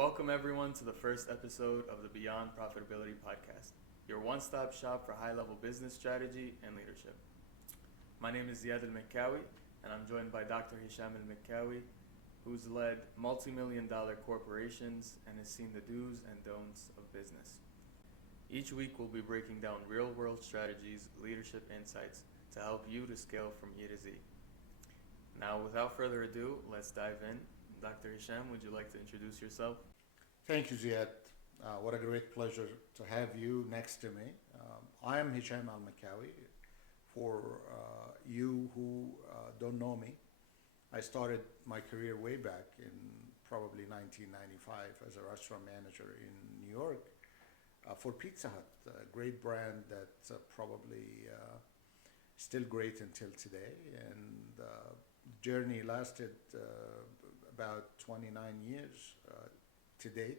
Welcome everyone to the first episode of the Beyond Profitability podcast, your one-stop shop for high-level business strategy and leadership. My name is Ziad Al-Mekkawi, and I'm joined by Dr. Hisham Al-Mekkawi, who's led multi-million-dollar corporations and has seen the do's and don'ts of business. Each week we'll be breaking down real-world strategies, leadership insights to help you to scale from E to Z. Now, without further ado, let's dive in. Dr. Hisham, would you like to introduce yourself? Thank you, Ziad. What a great pleasure to have you next to me. I am Hisham Al-Mekkawi. For you who don't know me, I started my career way back in probably 1995 as a restaurant manager in New York for Pizza Hut, a great brand that's probably still great until today. And journey lasted about 29 years to date.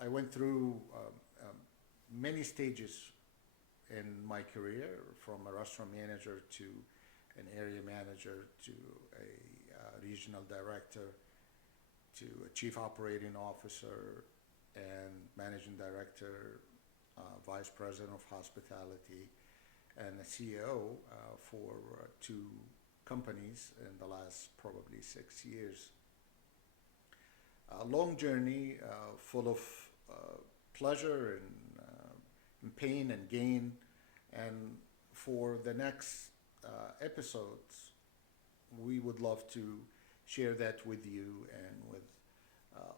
I went through many stages in my career, from a restaurant manager to an area manager to a regional director to a chief operating officer and managing director, vice president of hospitality, and a CEO for two companies in the last probably 6 years. A long journey full of pleasure and pain and gain. And for the next episodes, we would love to share that with you and with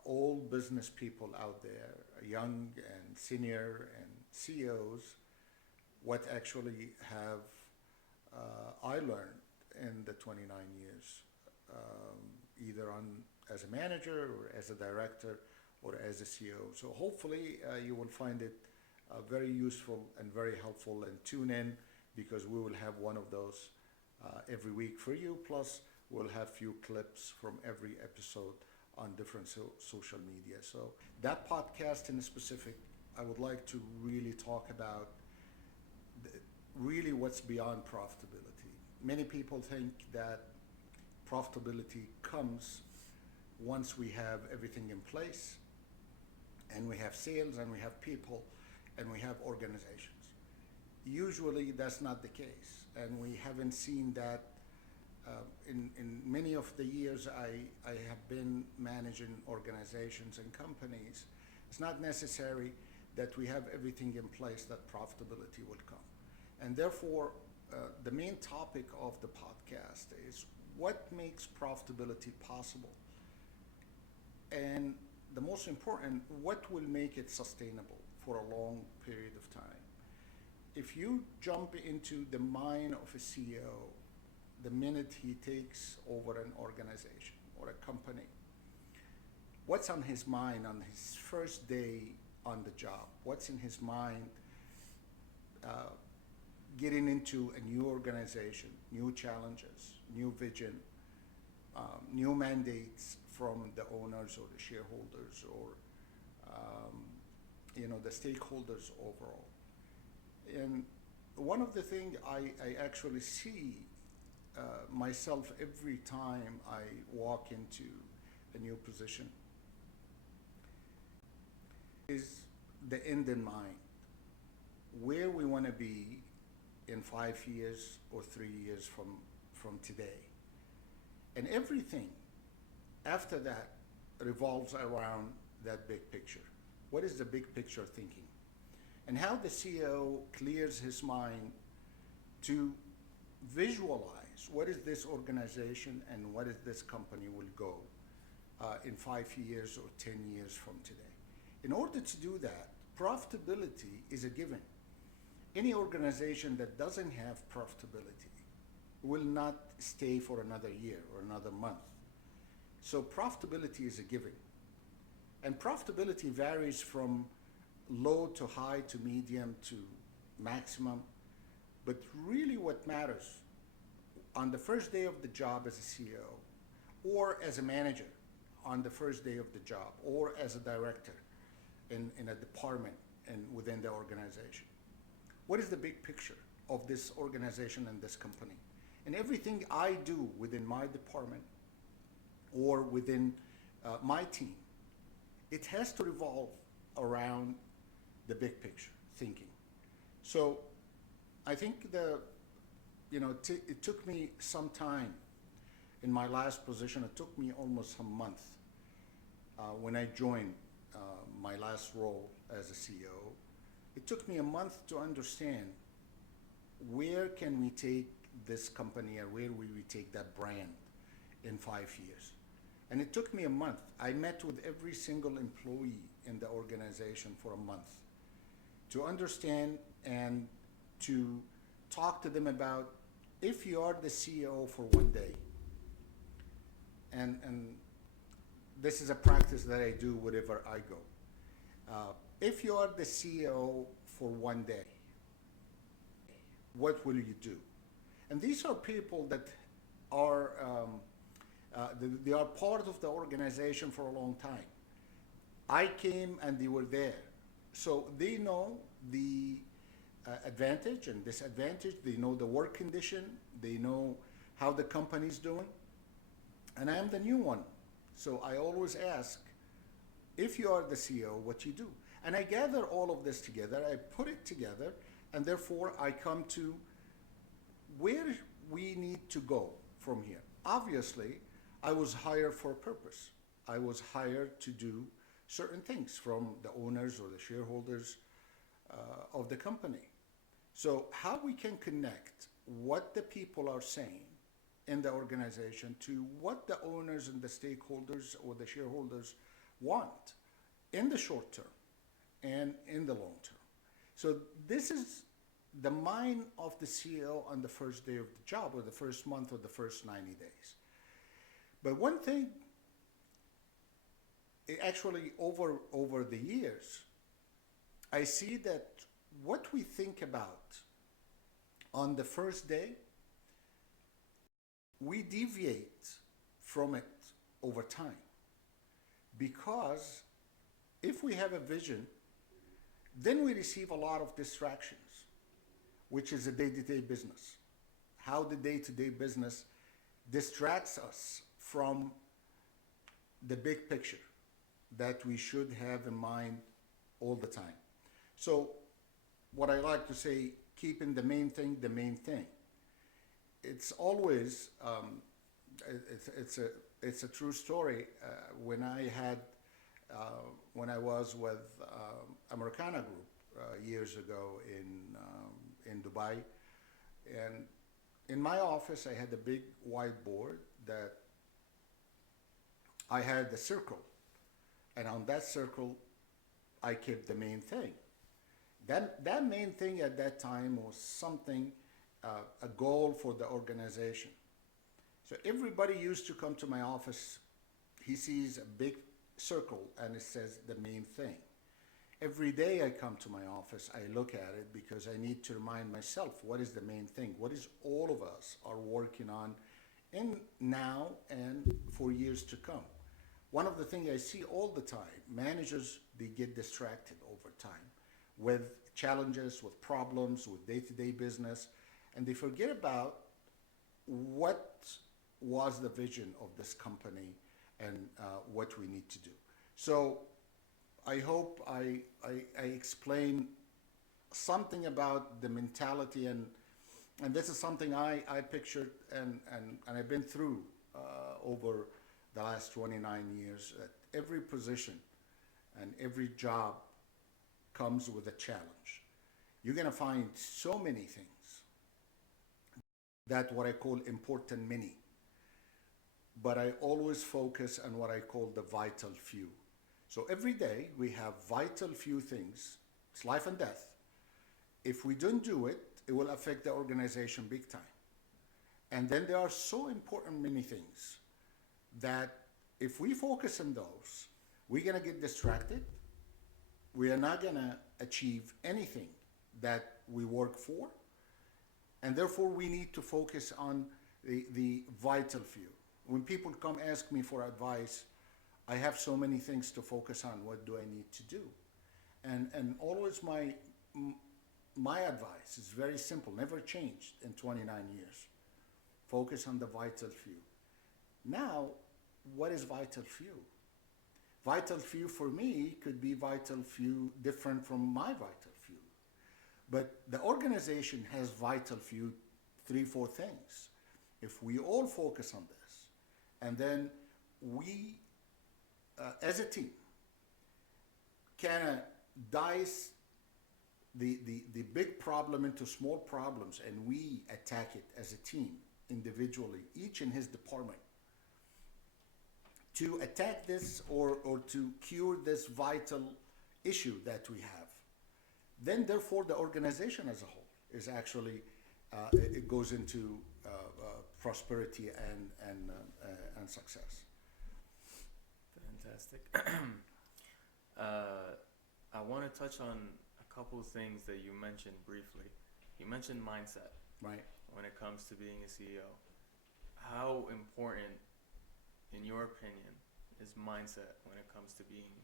all business people out there, young and senior and CEOs, what actually have I learned in the 29 years, either as a manager or as a director or as a CEO. So hopefully you will find it very useful and very helpful, and tune in because we will have one of those every week for you. Plus we'll have few clips from every episode on different social media. So that podcast in specific, I would like to really talk about really what's beyond profitability. Many people think that profitability comes once we have everything in place and we have sales and we have people and we have organizations. Usually that's not the case, and we haven't seen that in many of the years I have been managing organizations and companies. It's not necessary that we have everything in place that profitability will come. And therefore, the main topic of the podcast is what makes profitability possible, and the most important, what will make it sustainable for a long period of time. If you jump into the mind of a CEO the minute he takes over an organization or a company, what's on his mind on his first day on the job? What's in his mind getting into a new organization, new challenges, new vision, new mandates from the owners or the shareholders or the stakeholders overall. And one of the things I actually see myself every time I walk into a new position is the end in mind, where we want to be in 5 years or 3 years from today. And everything after that revolves around that big picture. What is the big picture thinking? And how the CEO clears his mind to visualize what is this organization and what is this company will go in 5 years or 10 years from today. In order to do that, profitability is a given. Any organization that doesn't have profitability will not stay for another year or another month. So profitability is a given. And profitability varies from low to high to medium to maximum. But really what matters on the first day of the job as a CEO, or as a manager on the first day of the job, or as a director in a department and within the organization, what is the big picture of this organization and this company? And everything I do within my department or within my team it has to revolve around the big picture thinking. So I think it took me some time in my last position. It took me almost a month when I joined my last role as a CEO. It took me a month to understand where can we take this company, or where will we take that brand in 5 years. And it took me a month. I met with every single employee in the organization for a month to understand and to talk to them about, if you are the CEO for one day, and this is a practice that I do wherever I go. If you are the CEO for one day, what will you do? And these are people that are they are part of the organization for a long time. I came and they were there, so they know the advantage and disadvantage. They know the work condition. They know how the company's doing. And I am the new one, so I always ask, if you are the CEO, what you do? And I gather all of this together. I put it together, and therefore I come to where we need to go from here. Obviously, I was hired for a purpose. I was hired to do certain things from the owners or the shareholders of the company. So how we can connect what the people are saying in the organization to what the owners and the stakeholders or the shareholders want in the short term and in the long term. So this is the mind of the CEO on the first day of the job, or the first month, or the first 90 days. But one thing, actually over the years, I see that what we think about on the first day, we deviate from it over time. Because if we have a vision, then we receive a lot of distractions, which is a day-to-day business. How the day-to-day business distracts us from the big picture that we should have in mind all the time. So what I like to say, keeping the main thing the main thing. It's always, it's a true story. When I was with Americana Group years ago in Dubai, and in my office I had a big whiteboard that I had a circle, and on that circle I kept the main thing. That main thing at that time was something, a goal for the organization. So everybody used to come to my office. He sees a big circle and it says the main thing. Every day I come to my office, I look at it because I need to remind myself, what is the main thing? What is all of us are working on in now and for years to come? One of the things I see all the time, managers, they get distracted over time with challenges, with problems, with day-to-day business, and they forget about what was the vision of this company and what we need to do. So I hope I explain something about the mentality, and this is something I pictured and I've been through over the last 29 years. That every position and every job comes with a challenge. You're going to find so many things that what I call important many, but I always focus on what I call the vital few. So every day we have vital few things. It's life and death. If we don't do it, it will affect the organization big time. And then there are so important many things that if we focus on those, we're going to get distracted. We are not going to achieve anything that we work for. And therefore we need to focus on the vital few. When people come ask me for advice, I have so many things to focus on. What do I need to do? And always my advice is very simple, never changed in 29 years. Focus on the vital few. Now, what is vital few? Vital few for me could be vital few different from my vital few. But the organization has vital few, three, four things. If we all focus on this, and then we, as a team, kind of dice the big problem into small problems, and we attack it as a team, individually, each in his department, to attack this or to cure this vital issue that we have, then therefore the organization as a whole is actually, it goes into prosperity and success. Fantastic. I want to touch on a couple things that you mentioned briefly. You mentioned mindset, Right. when it comes to being a CEO. How important, in your opinion, is mindset when it comes to being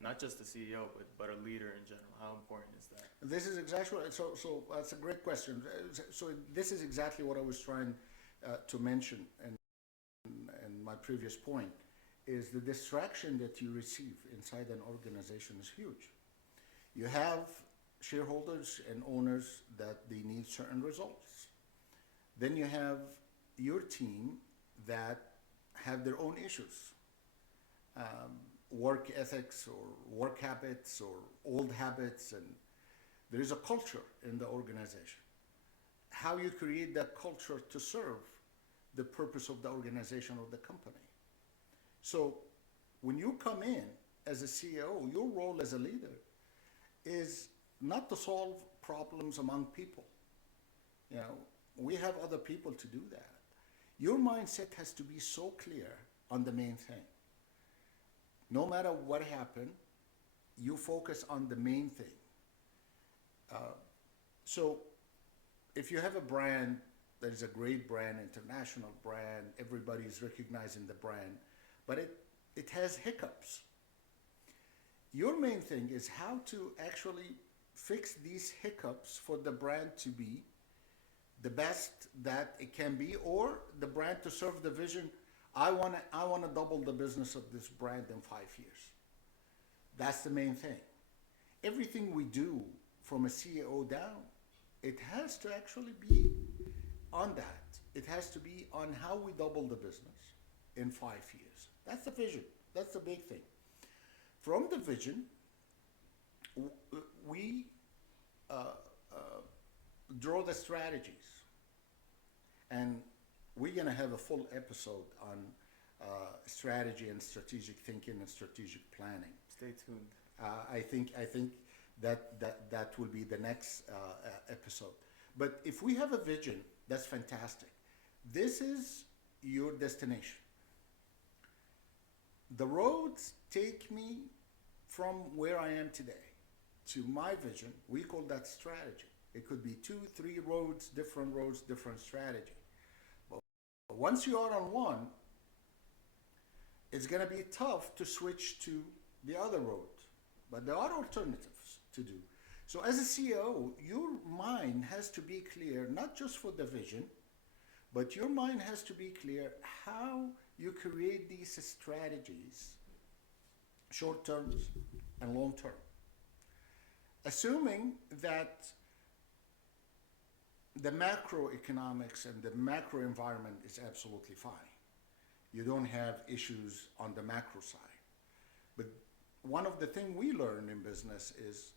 not just a CEO, but a leader in general? How important is that? This is exactly so. That's a great question. So this is exactly what I was trying to mention, and my previous point is the distraction that you receive inside an organization is huge. You have shareholders and owners that they need certain results. Then you have your team that have their own issues, work ethics or work habits or old habits, and there is a culture in the organization. How you create that culture to serve the purpose of the organization or the company. So when you come in as a CEO, your role as a leader is not to solve problems among people. You know, we have other people to do that. Your mindset has to be so clear on the main thing. No matter what happened, you focus on the main thing. So if you have a brand that is a great brand, international brand, everybody is recognizing the brand, but it has hiccups. Your main thing is how to actually fix these hiccups for the brand to be the best that it can be, or the brand to serve the vision. I want to double the business of this brand in 5 years. That's the main thing. Everything we do from a CEO down, it has to actually be on that. It has to be on how we double the business in 5 years. That's the vision. That's the big thing. From the vision, we draw the strategies. And we're going to have a full episode on strategy and strategic thinking and strategic planning. Stay tuned. I think that will be the next episode. But if we have a vision, that's fantastic. This is your destination. The roads take me from where I am today to my vision. We call that strategy. It could be 2, 3 roads, different strategy. But once you are on one, it's going to be tough to switch to the other road. But there are alternatives to do. So as a CEO, your mind has to be clear, not just for the vision, but your mind has to be clear how you create these strategies, short term and long term. Assuming that the macroeconomics and the macro environment is absolutely fine. You don't have issues on the macro side. But one of the things we learn in business is,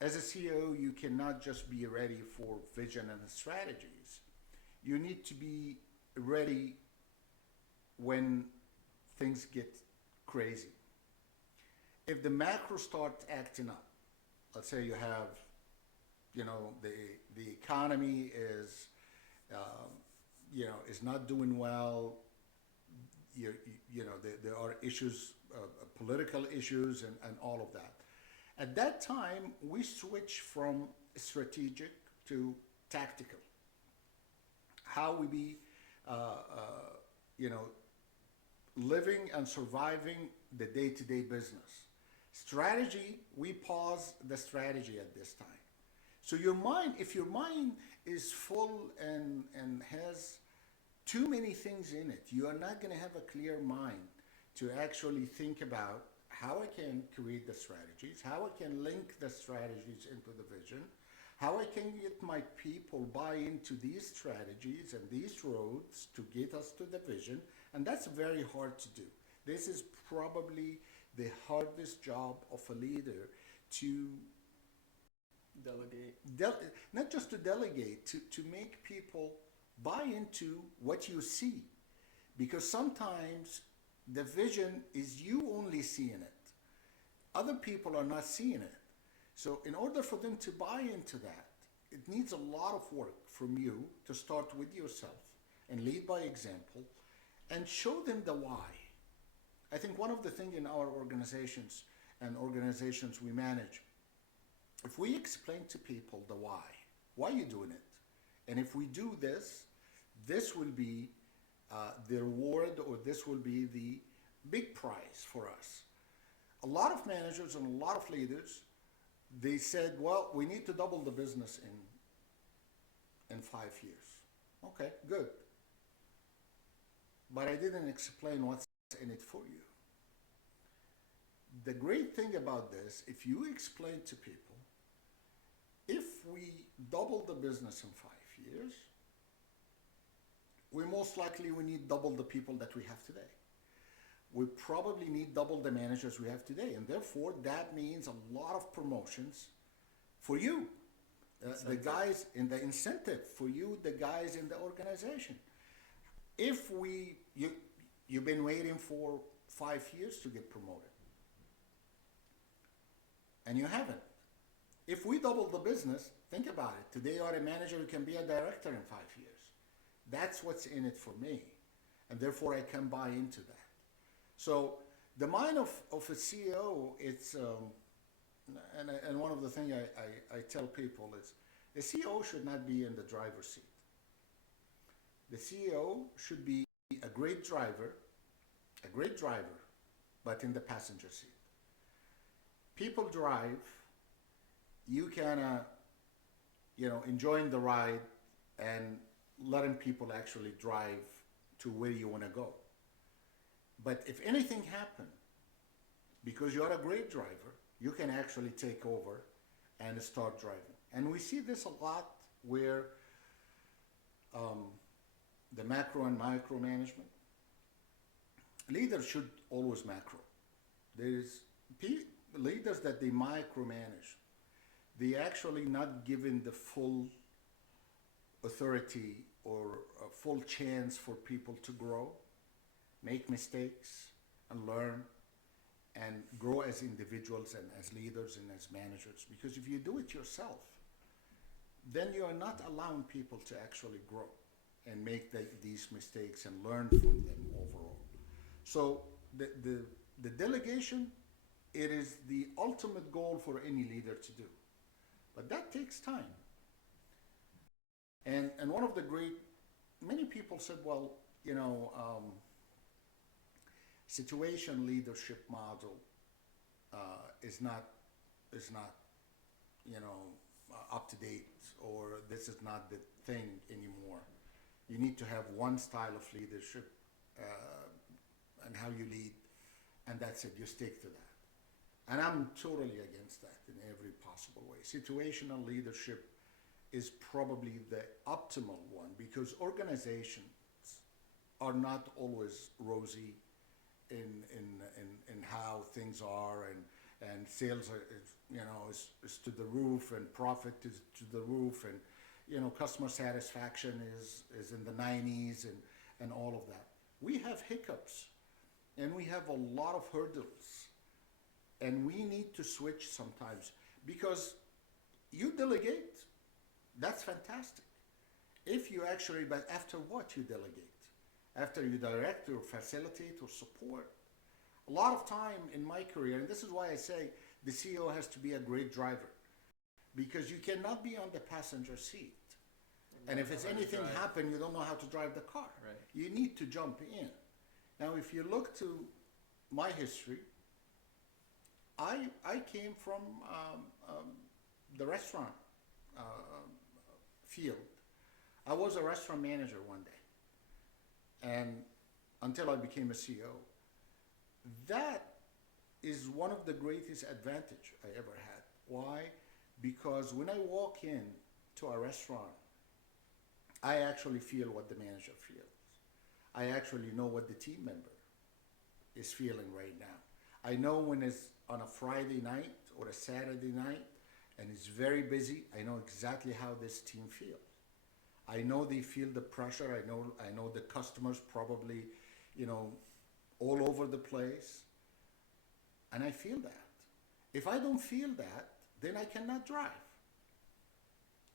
as a CEO, you cannot just be ready for vision and strategies. You need to be ready when things get crazy. If the macro starts acting up, let's say you have, the economy is, is not doing well. There are issues, political issues, and all of that. At that time, we switch from strategic to tactical. How we be, living and surviving the day-to-day business. Strategy, we pause the strategy at this time. So your mind, if your mind is full and has too many things in it, you are not going to have a clear mind to actually think about how I can create the strategies, how I can link the strategies into the vision, how I can get my people buy into these strategies and these roads to get us to the vision. And that's very hard to do. This is probably the hardest job of a leader to Delegate. not just to delegate, to make people buy into what you see. Because sometimes the vision is you only seeing it. Other people are not seeing it. So in order for them to buy into that, it needs a lot of work from you to start with yourself and lead by example and show them the why. I think one of the things in our organizations and organizations we manage, if we explain to people the why are you doing it? And if we do this, this will be the reward, or this will be the big prize for us. A lot of managers and a lot of leaders, they said, well, we need to double the business in 5 years. Okay, good. But I didn't explain what's in it for you. The great thing about this, if you explain to people, if we double the business in 5 years, we most likely we need double the people that we have today. We probably need double the managers we have today, and therefore that means a lot of promotions for you, the guys in the incentive for you, the guys in the organization. If you've been waiting for 5 years to get promoted, and you haven't. If we double the business, think about it. Today you're a manager who can be a director in 5 years. That's what's in it for me, and therefore I can buy into that. So the mind of a CEO, it's and one of the things I tell people is the CEO should not be in the driver's seat. The CEO should be a great driver, but in the passenger seat. People drive, you can enjoying the ride and letting people actually drive to where you want to go. But if anything happened, because you're a great driver, you can actually take over and start driving. And we see this a lot where the macro and micro management, leaders should always macro. There's leaders that they micromanage. They actually not given the full authority or a full chance for people to grow, make mistakes, and learn, and grow as individuals and as leaders and as managers. Because if you do it yourself, then you are not allowing people to actually grow and make these mistakes and learn from them overall. So the delegation, it is the ultimate goal for any leader to do. But that takes time. And one of the many people said, well, situation leadership model is not up to date, or this is not the thing anymore. You need to have one style of leadership and how you lead, and that's it. You stick to that. And I'm totally against that in every possible way. Situational leadership is probably the optimal one, because organizations are not always rosy in how things are, and sales is to the roof, and profit is to the roof, and customer satisfaction is in the 90s, and all of that. We have hiccups, and we have a lot of hurdles, and we need to switch sometimes, because you delegate, that's fantastic. If you actually, but after what you delegate? After you direct or facilitate or support. A lot of time in my career, and this is why I say the CEO has to be a great driver, because you cannot be on the passenger seat. And if it's anything happen, you don't know how to drive the car. Right. You need to jump in. Now, if you look to my history, I came from the restaurant field. I was a restaurant manager one day, and until I became a CEO. that is one of the greatest advantage I ever had. Why? Because when I walk in to a restaurant, I actually feel what the manager feels. I actually know what the team member is feeling right now. I know when it's on a Friday night or a Saturday night and it's very busy, I know exactly how this team feels. I know they feel the pressure. I know the customers probably, you know, all over the place. And I feel that. If I don't feel that, then I cannot drive.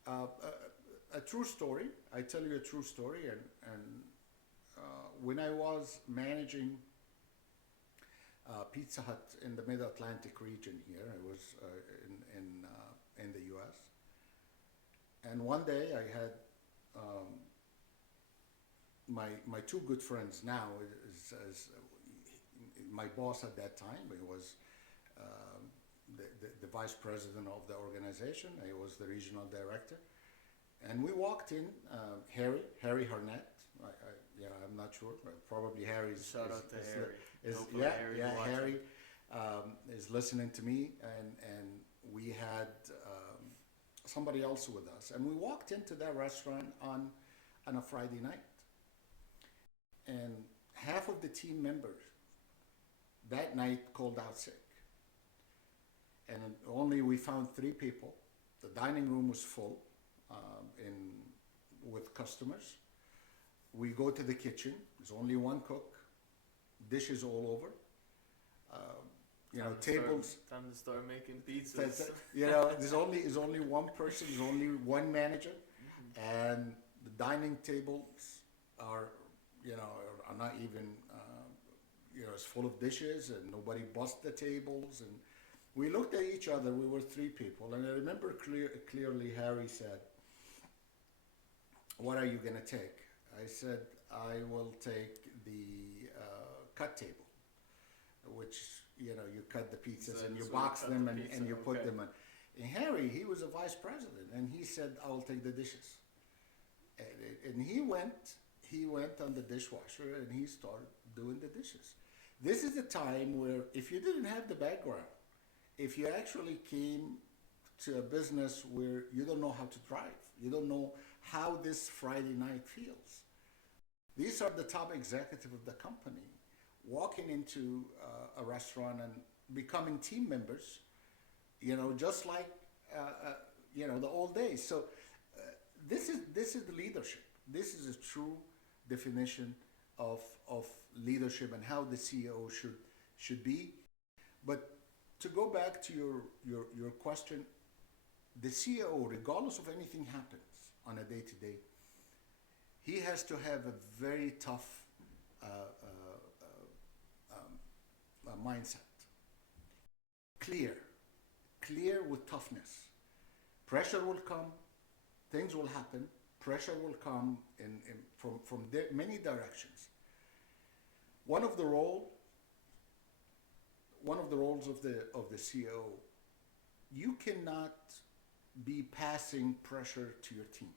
A true story. I tell you a true story. And when I was managing Pizza Hut in the Mid Atlantic region here, I was in the U.S. And one day I had my two good friends now is my boss at that time. He was the vice president of the organization. I was the regional director. And we walked in, Harry Harnett. Yeah, I'm not sure. Probably Harry's. Shout out to Harry. Harry is listening to me, and we had somebody else with us, and we walked into that restaurant on a Friday night, and half of the team members that night called out sick, and only we found 3 people. The dining room was full, with customers. We go to the kitchen. There's only one cook. Dishes all over. Tables. Time to start making pizzas. There's only one person. There's only one manager, and the dining tables are not even it's full of dishes, and nobody bussed the tables. And we looked at each other. We were 3 people, and I remember clearly. Harry said, "What are you gonna take?" I said, "I will take the cut table, which you cut the pizzas and you box them and you put them in." And Harry, he was a vice president, and he said, "I will take the dishes." And he went on the dishwasher and he started doing the dishes. This is a time where if you didn't have the background, if you actually came to a business where you don't know how to drive, you don't know how this Friday night feels. These are the top executive of the company walking into a restaurant and becoming team members, just like the old days. So this is the leadership. This is a true definition of leadership and how the CEO should be. But to go back to your question, the CEO, regardless of anything happens on a day-to-day, he has to have a very tough mindset. Clear with toughness. Pressure will come, things will happen. Pressure will come from many directions. One of the roles of the CEO, you cannot be passing pressure to your team.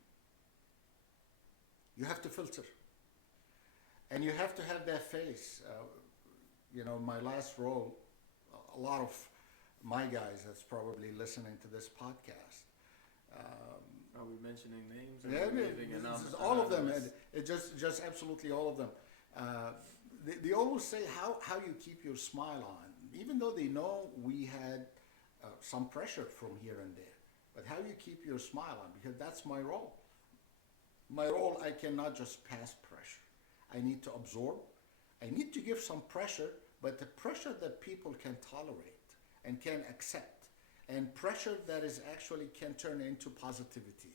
You have to filter, and you have to have that face. My last role, a lot of my guys that's probably listening to this podcast. Are we mentioning names? All of them. It just absolutely all of them. They always say how you keep your smile on, even though they know we had some pressure from here and there. But how you keep your smile on, because that's my role. My role, I cannot just pass pressure. I need to absorb. I need to give some pressure, but the pressure that people can tolerate and can accept, and pressure that is actually can turn into positivity,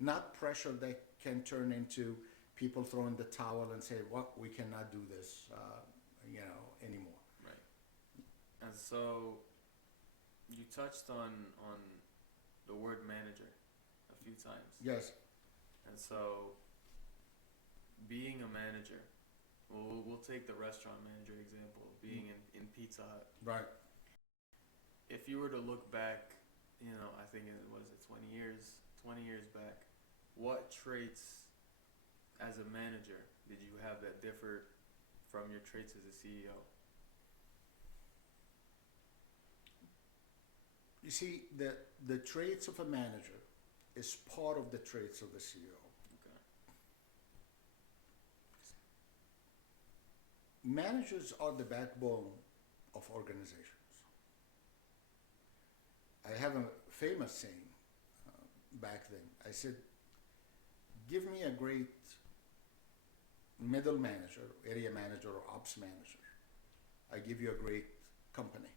not pressure that can turn into people throwing the towel and say, "Well, we cannot do this, anymore." Right. And so, you touched on the word manager a few times. Yes. And so, being a manager, we'll take the restaurant manager example, being in Pizza Hut. Right. If you were to look back, I think it was 20 years back, what traits as a manager did you have that differed from your traits as a CEO? you see, the traits of a manager is part of the traits of the CEO. Okay. Managers are the backbone of organizations. I have a famous saying back then. I said, give me a great middle manager, area manager, or ops manager. I give you a great company.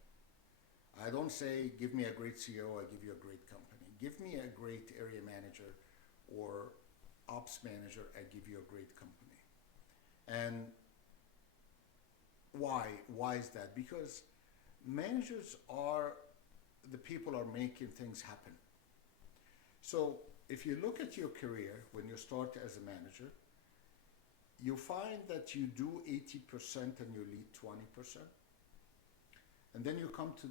I don't say, give me a great CEO, I give you a great company. Give me a great area manager or ops manager, I give you a great company. And why? Why is that? Because managers are the people are making things happen. So if you look at your career, when you start as a manager, you find that you do 80% and you lead 20%. And then you come to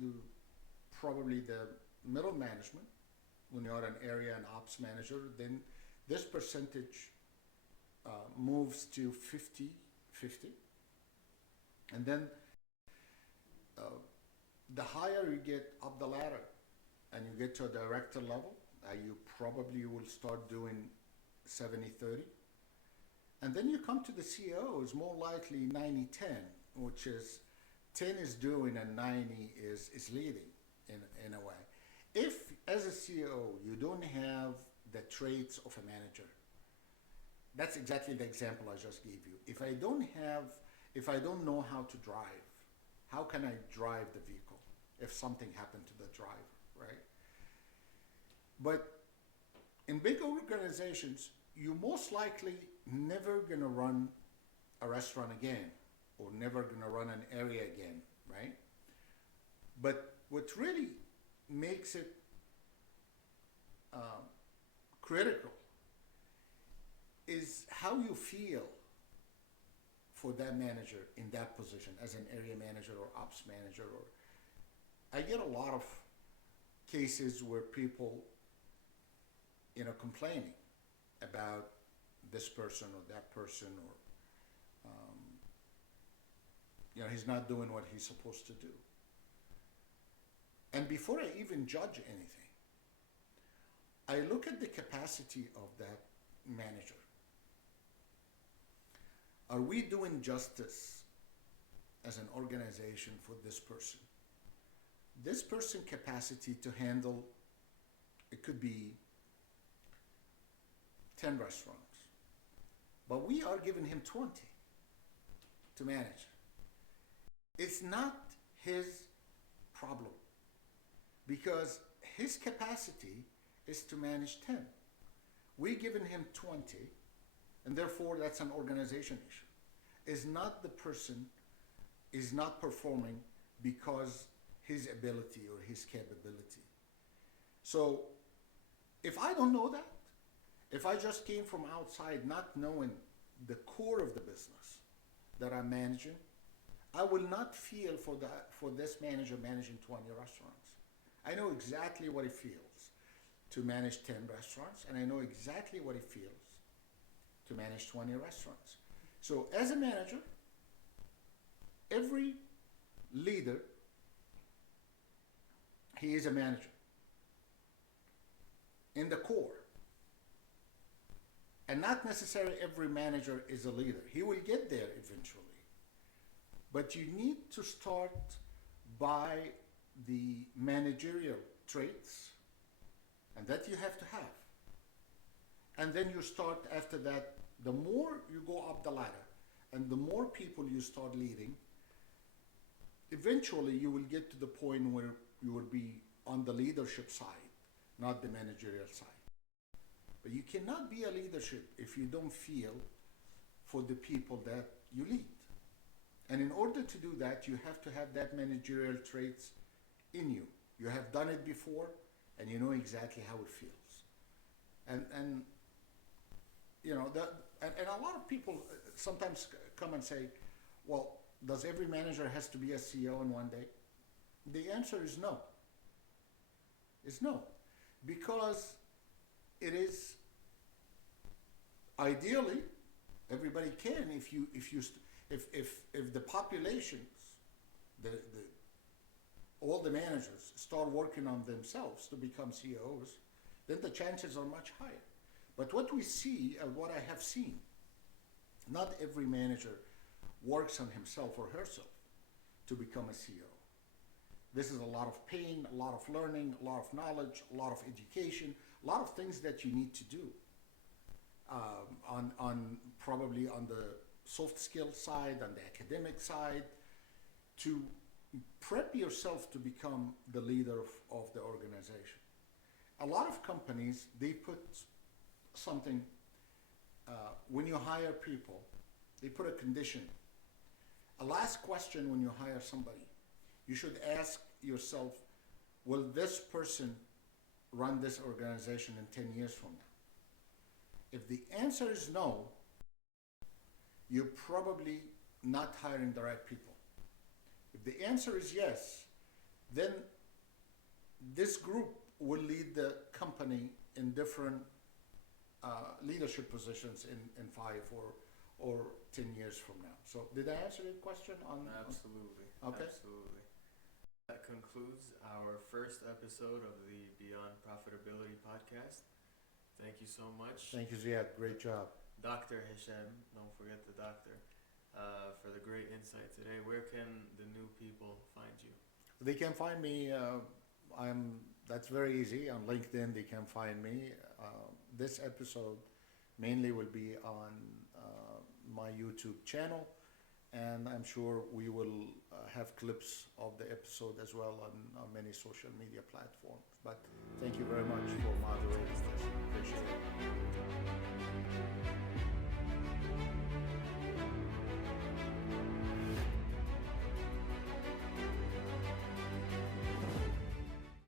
probably the middle management, when you're an area and ops manager, then this percentage moves to 50-50. And then the higher you get up the ladder and you get to a director level, you probably will start doing 70-30. And then you come to the CEO, is more likely 90-10, which is 10 is doing and 90 is leading in a way. If, as a CEO, you don't have the traits of a manager, that's exactly the example I just gave you. If I don't know how to drive, how can I drive the vehicle if something happened to the driver, right? But in big organizations, you most likely never gonna run a restaurant again or never gonna run an area again, right? But what really makes it critical is how you feel for that manager in that position as an area manager or ops manager. Or I get a lot of cases where people, complaining about this person or that person, or he's not doing what he's supposed to do. And before I even judge anything, I look at the capacity of that manager. Are we doing justice as an organization for this person? This person's capacity to handle, it could be 10 restaurants, but we are giving him 20 to manage. It's not his problem because his capacity is to manage 10. We're giving him 20, and therefore that's an organization issue. Is not the person is not performing because his ability or his capability. So if I don't know that, if I just came from outside not knowing the core of the business that I'm managing, I will not feel for this manager managing 20 restaurants. I know exactly what it feels to manage 10 restaurants, and I know exactly what it feels to manage 20 restaurants. So as a manager, every leader, he is a manager in the core. And not necessarily every manager is a leader. He will get there eventually. But you need to start by the managerial traits, and that you have to have. And then you start after that, the more you go up the ladder and the more people you start leading, eventually you will get to the point where you will be on the leadership side, not the managerial side. But you cannot be a leadership if you don't feel for the people that you lead. And in order to do that, you have to have that managerial traits in you. You have done it before, and you know exactly how it feels. And a lot of people sometimes come and say, well, does every manager has to be a CEO in one day? The answer is no. It's no. Because it is ideally everybody can if the populations, the all the managers start working on themselves to become CEOs, then the chances are much higher. But what we see, and what I have seen, not every manager works on himself or herself to become a CEO. This is a lot of pain, a lot of learning, a lot of knowledge, a lot of education, a lot of things that you need to do. On probably on the soft skill side, on the academic side, to prep yourself to become the leader of the organization. A lot of companies, they put something, when you hire people, they put a condition. A last question when you hire somebody, you should ask yourself, will this person run this organization in 10 years from now? If the answer is no, you're probably not hiring the right people. If the answer is yes, then this group will lead the company in different leadership positions in 5 or 10 years from now. So did I answer your question on? Absolutely. Okay. Absolutely. That concludes our first episode of the Beyond Profitability podcast. Thank you so much. Thank you, Ziad. Great job. Dr. Hisham, don't forget the doctor, for the great insight today. Where can the new people find you? They can find me. That's very easy. On LinkedIn, they can find me. This episode mainly will be on my YouTube channel, and I'm sure we will have clips of the episode as well on many social media platforms. But thank you very much for moderating this.